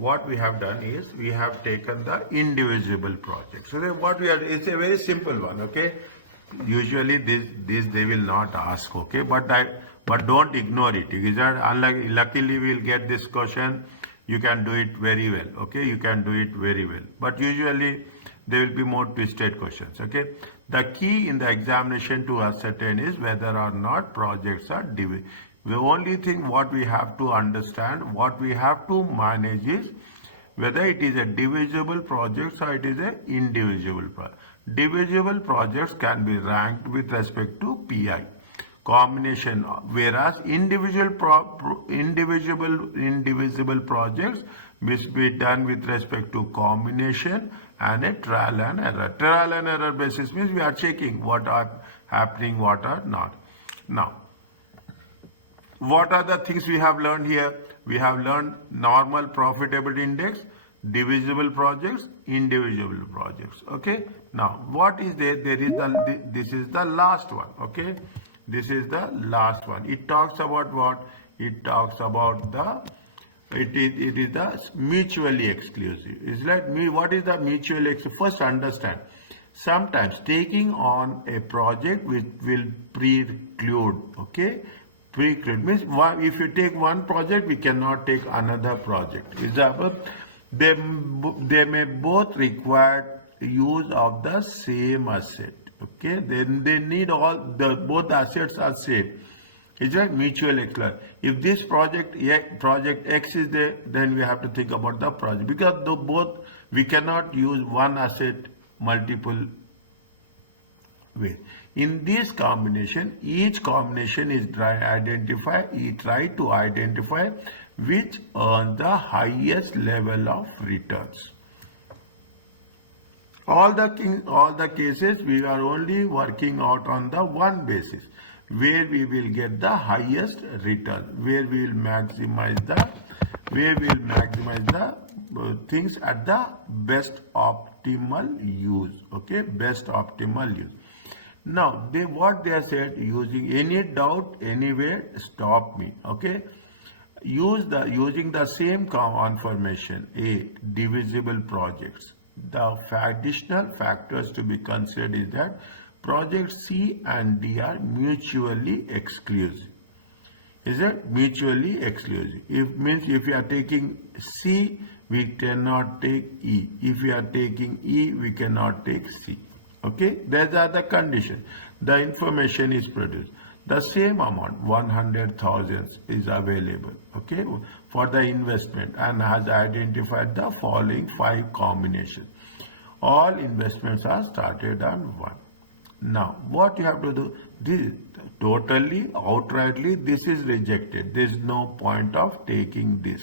what we have done is we have taken the indivisible project. So then what we are, it's a very simple one, okay? Usually this they will not ask, okay? But don't ignore it. Is that unlike, luckily we'll get this question. You can do it very well, okay? You can do it very well. But usually there will be more twisted questions, okay? The key in the examination to ascertain is whether or not projects are divisible. The only thing what we have to understand, what we have to manage is whether it is a divisible project or it is a indivisible project. Divisible projects can be ranked with respect to PI combination, whereas indivisible projects must be done with respect to combination and a trial and error. Trial and error basis means we are checking what are happening, what are not. Now, what are the things we have learned here? We have learned normal profitability index, divisible projects, indivisible projects. Okay. Now, what is there? There is this is the last one. Okay. This is the last one. It talks about what? It talks about it is the mutually exclusive. It's like what is the mutually exclusive? First understand. Sometimes taking on a project which will preclude, okay? Preclude means if you take one project, we cannot take another project. Example, they may both require use of the same asset. Okay, then they need both assets are same. It's like mutual exclusion. If this project X is there, then we have to think about the project, because we cannot use one asset multiple ways. In this combination, each combination is try to identify which earns the highest level of returns. All the cases we are only working out on the one basis, where we will get the highest return, where we will maximize the things at the best optimal use. Okay, best optimal use. Now what they said, using any doubt anywhere, stop me. Okay, using the same confirmation, A, divisible projects. The additional factors to be considered is that projects C and D are mutually exclusive. Is it mutually exclusive? If you are taking C, we cannot take E. If we are taking E, we cannot take C. Okay, those are the conditions. The information is produced. The same amount, 100,000, is available, okay, for the investment, and has identified the following 5 combinations. All investments are started on 1. Now, what you have to do, this totally, outrightly, this is rejected. There is no point of taking this.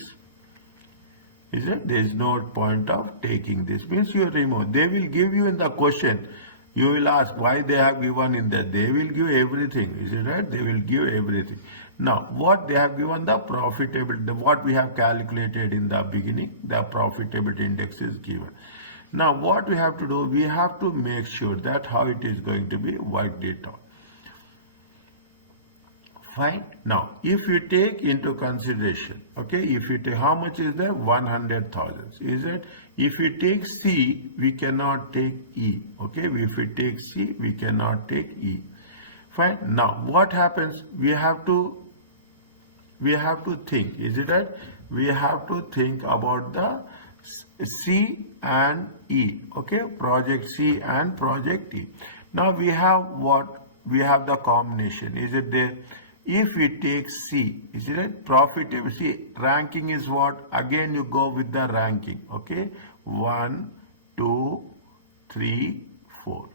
Is it? There is no point of taking this. Means you remove. They will give you in the question. You will ask why they have given in that. They will give everything. Is it right? They will give everything. Now, what they have given, the profitability, what we have calculated in the beginning, the profitability index is given. Now, what we have to do, we have to make sure that how it is going to be worked it out. Fine. Now, if you take into consideration, okay, if you take, how much is there? 100,000. Is it? If you take C, we cannot take E. Okay, if we take C, we cannot take E. Fine. Now, what happens? We have to think. Is it right? We have to think about the C and E. Okay, project C and project E. Now we have what? We have the combination. Is it there? If we take C, is it right? Profitability, ranking is what? Again, you go with the ranking. Okay, 1, 2, 3, 4.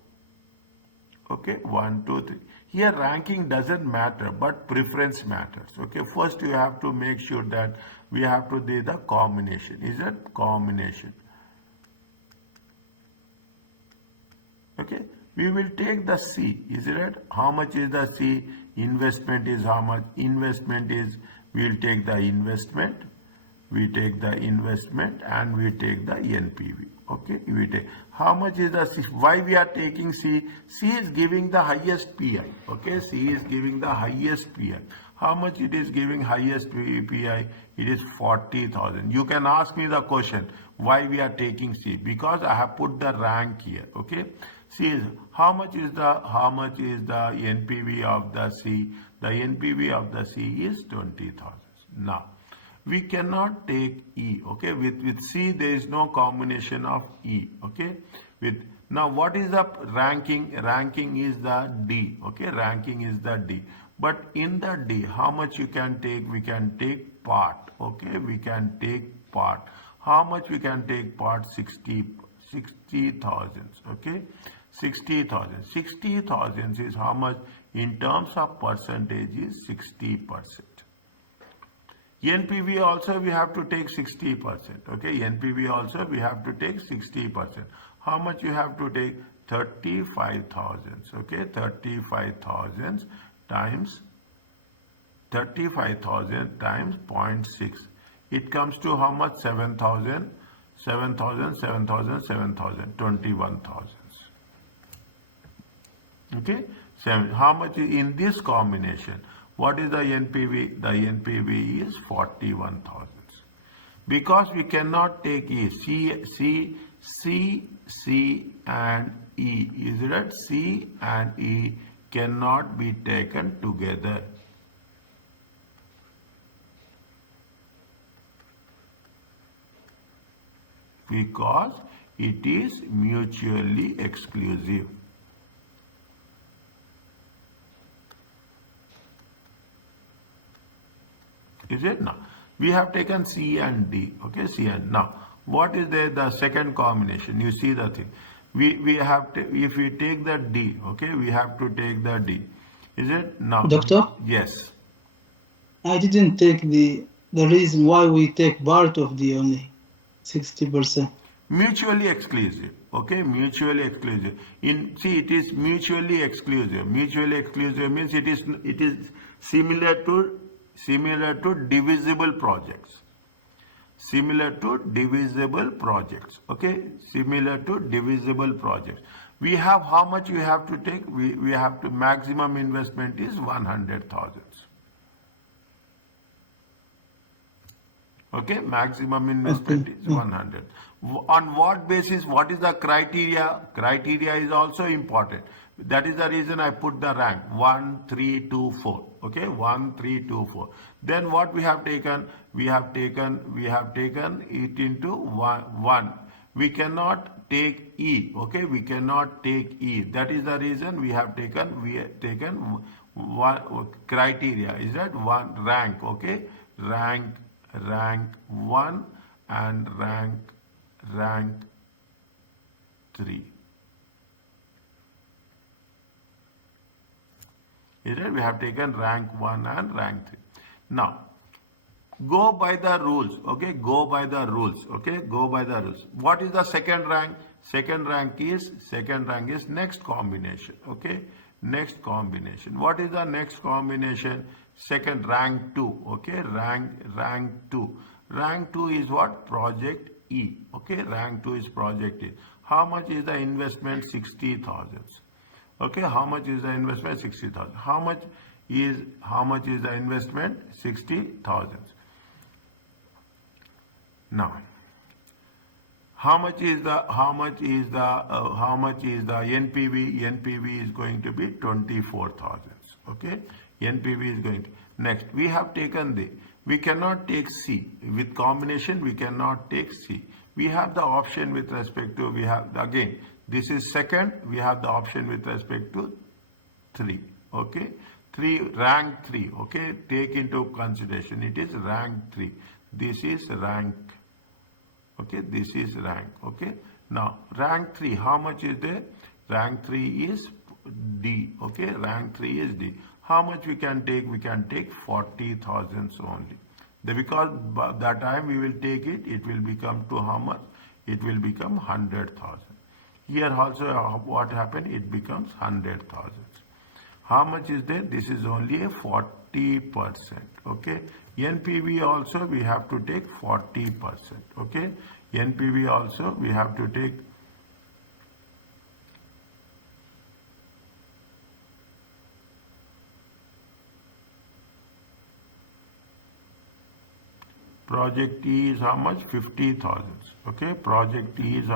Okay, 1, 2, 3. Here ranking doesn't matter, but preference matters. Okay, first you have to make sure that we have to do the combination. Is it combination? Okay, we will take the C. Is it right? How much is the C? Investment is how much? Investment is, we will take the investment. We take the investment and we take the NPV. Okay, we take, how much is the C? Why we are taking C? C is giving the highest PI. Okay, C is giving the highest PI. How much it is giving highest PI? It is 40,000. You can ask me the question, why we are taking C? Because I have put the rank here, okay? See, how much is the NPV of the C? The NPV of the C is 20,000. Now, we cannot take E, okay? With C, there is no combination of E, okay? Now, what is the ranking? Ranking is the D, okay? Ranking is the D. But in the D, how much you can take? We can take part, okay? We can take part. How much we can take part? 60,000, okay? 60,000. 60,000 is how much? In terms of percentage is 60%. NPV also we have to take 60%, okay? NPV also we have to take 60%. How much you have to take? 35,000, okay? 35,000 times 0.6. It comes to how much? 7,000, 21,000. Okay? How much in this combination? What is the NPV? The NPV is 41,000. Because we cannot take E. C and E. Is it? C and E cannot be taken together. Because it is mutually exclusive. Is it? Now, we have taken C and D, okay, C and now. What is the second combination? You see the thing. We have to, if we take the D, okay, we have to take the D. Is it? Now. Doctor? Yes. I didn't take the reason why we take part of the only 60%. Mutually exclusive, okay, mutually exclusive. See, it is mutually exclusive. Mutually exclusive means it is similar to divisible projects. Similar to divisible projects, okay, similar to divisible projects. We have how much we have to take? We have to, maximum investment is 100,000. Okay, maximum investment is 100. On what basis? What is the criteria? Criteria is also important. That is the reason I put the rank 1, 3, 2, 4. Okay, 1, 3, 2, 4. Then what we have taken? We have taken it into 1. We cannot take E. Okay, we cannot take E. That is the reason we have taken one criteria. Is that one rank? Okay, rank 1 and rank 3. Is it? We have taken rank 1 and rank 3. Now, go by the rules. Okay, go by the rules. Okay, go by the rules. What is the second rank? Second rank is next combination. Okay, next combination. What is the next combination? Second, rank 2. Okay, rank 2. Rank 2 is what? Project E. Okay, rank 2 is project E. How much is the investment? 60,000. Okay, how much is the investment? 60,000. How much is the investment? 60,000. Now, how much is the NPV? NPV is going to be 24,000. Okay, NPV is going to. Next, we have taken we cannot take C. With combination, we cannot take C. We have the option with respect to, again, this is second, we have the option with respect to 3. Okay, 3, rank 3. Okay, take into consideration, it is rank 3. This is rank. Okay, this is rank. Okay, now rank 3, how much is there? Rank 3 is D. Okay, rank 3 is D. How much we can take? We can take 40,000 only. Because by that time we will take it, it will become to how much? It will become 100,000. Here also what happened? It becomes 100,000. How much is there? This is only a 40%. Okay. NPV also we have to take 40%. Okay. NPV also we have to take Project E is how much? 50,000. Okay, project E is,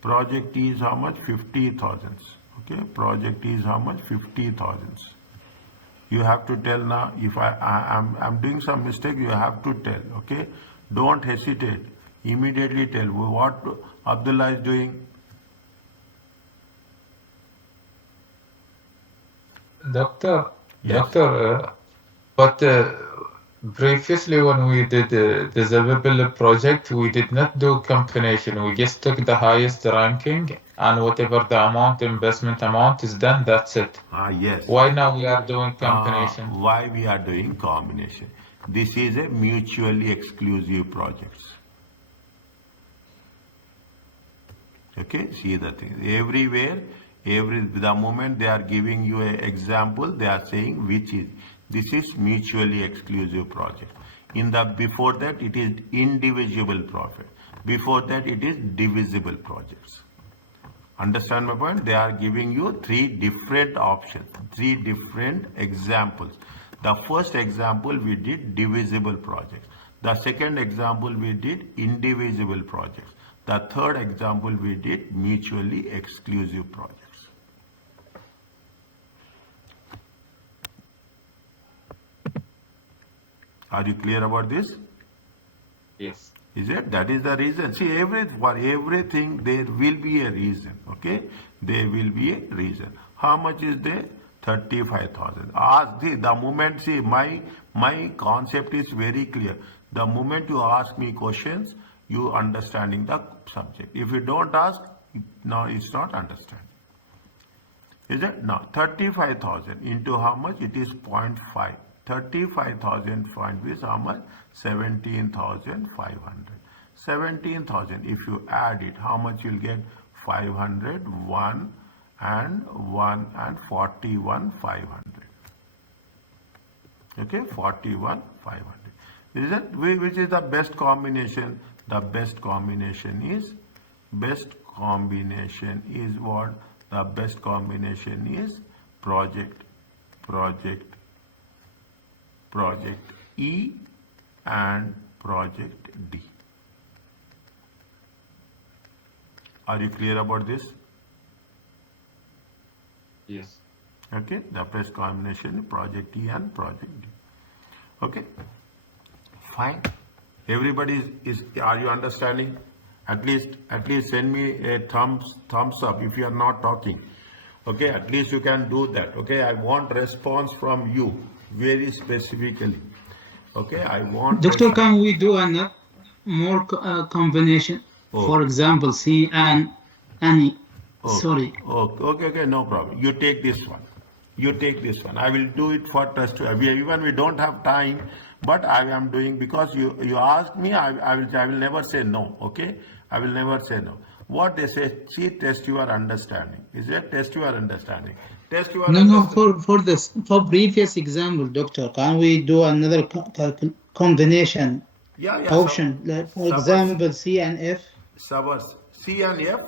project E is how much? 50,000. Okay, project E is how much? 50,000. You have to tell now. If I'm doing some mistake, you have to tell. Okay, don't hesitate. Immediately tell what Abdullah is doing. Doctor, Yes. Doctor, but previously when we did the divisible project, we did not do combination. We just took the highest ranking and whatever the investment amount is done, that's it. Yes. Why now we are doing combination? Why we are doing combination? This is a mutually exclusive projects. Okay, see the thing. Everywhere, the moment they are giving you an example, they are saying which is. This is mutually exclusive project. Before that, it is indivisible profit. Before that, it is divisible projects. Understand my point? They are giving you three different options, three different examples. The first example we did divisible projects. The second example we did indivisible projects. The third example we did mutually exclusive projects. Are you clear about this? Yes. Is it? That is the reason. See, for everything there will be a reason. Okay, there will be a reason. How much is there? 35,000. Ask the moment. See, my concept is very clear. The moment you ask me questions, you understanding the subject. If you don't ask, now it's not understanding. Is it? Now 35,000 into how much? It is 0.5. 35,000 point is how much? 17,500. 17,000. If you add it, how much you'll get? 500, 1 and 41, 500. Okay, 41, 500. Is it? Which is the best combination? The best combination is what? The best combination is project E and project D. Are you clear about this? Yes. Okay, the best combination is project E and project D. Okay, fine. Everybody are you understanding? At least send me a thumbs up if you are not talking. Okay, at least you can do that. Okay, I want response from you very specifically. Okay, I want. Doctor, can we do more combination? Oh. For example, C and E. Oh. Sorry. Okay, no problem. You take this one. I will do it for test. We don't have time, but I am doing because you asked me. I will never say no. Okay, I will never say no. What they say, see, test your understanding. Is it test your understanding? Test your No. For previous example, doctor, can we do another combination? Yeah. Option, like for example, C and F. C and F.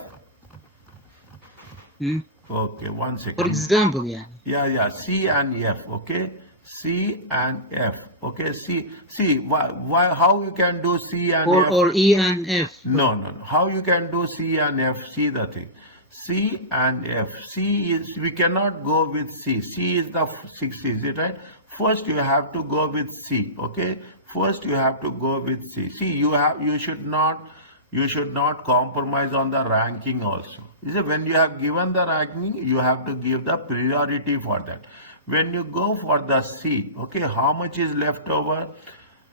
Hmm? Okay, 1 second. For example, yeah. Yeah, C and F. Okay, C and F. Okay, C. Why? How you can do C and F? Or E and F. No. How you can do C and F? See the thing. C and F. C is, we cannot go with C. C is the 6, is it right? First you have to go with C. Okay. First you have to go with C. See, you should not compromise on the ranking also. Is it? When you have given the ranking, you have to give the priority for that. When you go for the C, okay, how much is left over?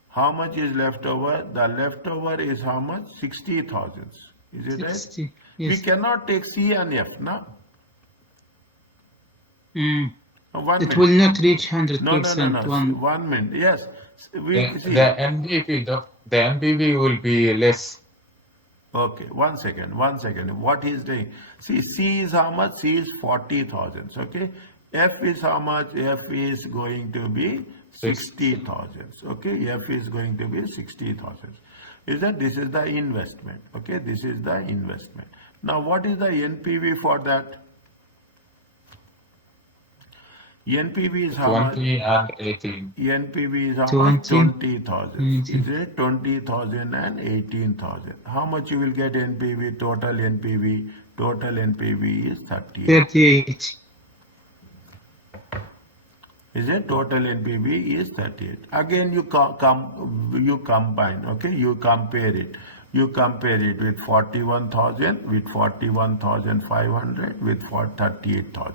How much is left over? The leftover is how much? 60,000. Is it 60, right? yes. We cannot take C and F, no? It will not reach 100%. No. 1 minute. Yes. The NPV will be less. Okay, 1 second. What he is doing? See, C is how much? C is 40,000. Okay. F is how much? F is going to be 60,000. Okay. F is going to be 60,000. This is the investment. Okay. This is the investment. Now, what is the NPV for that? NPV is how much? 20 and 18. NPV is how much? 20, 20,000. 20. Is it 20,000 and 18,000? How much you will get NPV? Total NPV. Total NPV is 38. 38. Is it? Total NPV is 38. Again, you combine. Okay, you compare it. You compare it with 41,000, with 41,500, with 38,000.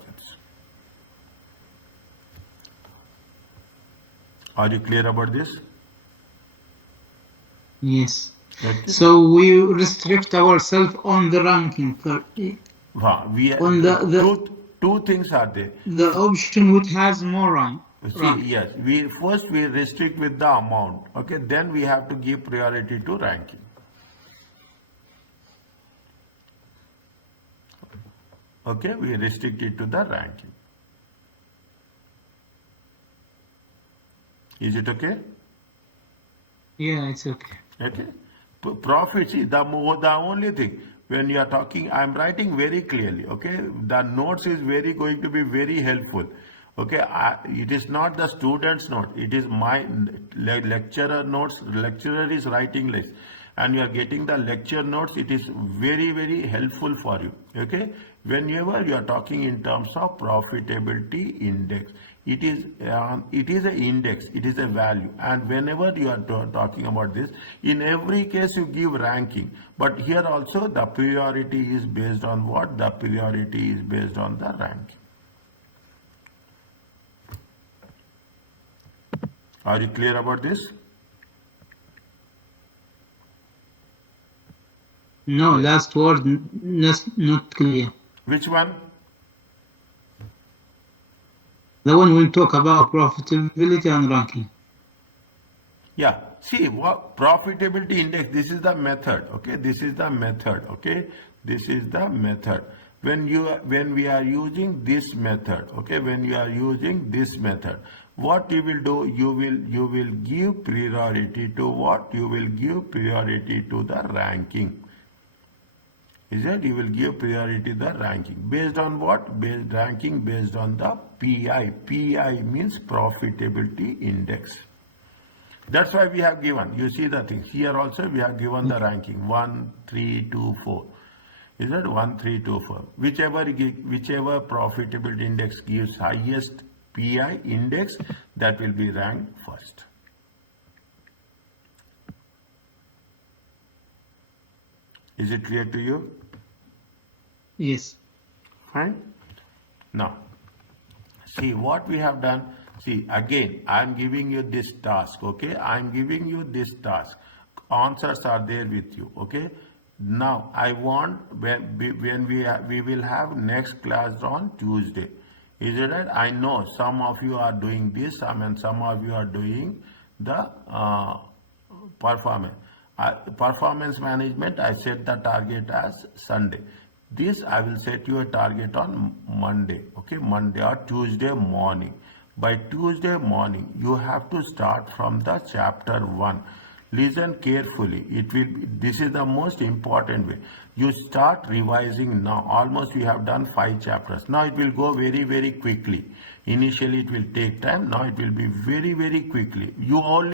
Are you clear about this? Yes. Okay. So we restrict ourselves on the ranking. We On two things are there. the option which has more rank. See, yes, we restrict with the amount. Okay, then we have to give priority to ranking. Okay, we restrict it to the ranking. Is it okay? Yeah, it's okay. Okay. Profit, see, the only thing, when you are talking, I am writing very clearly, okay? The notes is going to be very helpful. Okay, it is not the student's note, it is my lecturer notes. Lecturer is writing less, and you are getting the lecture notes. It is very helpful for you. Okay, whenever you are talking in terms of profitability index, it is an index, it is a value, and whenever you are talking about this, in every case you give ranking, but here also the priority is based on what? The priority is based on the ranking. Are you clear about this? No, last word not clear. Which one? The one we talk about profitability and ranking. Yeah, see, what profitability index, this is the method. Okay, this is the method. Okay, this is the method. When we are using this method, okay, when you are using this method, what you will do, you will give priority to what? You will give priority to the ranking. Is it? You will give priority to the ranking. Based on what? Ranking based on the PI. PI means profitability index. That's why we have given. You see the thing. Here also we have given the ranking 1, 3, 2, 4. Is it 1, 3, 2, 4? Whichever profitability index gives highest PI index, that will be ranked first. Is it clear to you? Yes. Fine. Now, see what we have done. See, again, I am giving you this task. Okay, I am giving you this task. Answers are there with you. Okay. Now, I want when we will have next class on Tuesday. Is it right? I know some of you are doing this. I mean, some of you are doing the performance. Performance management, I set the target as Sunday. This I will set you a target on Monday. Okay, Monday or Tuesday morning. By Tuesday morning, you have to start from the chapter 1. Listen carefully. This is the most important way. You start revising now. Almost we have done 5 chapters. Now it will go very quickly. Initially it will take time. Now it will be very quickly. You only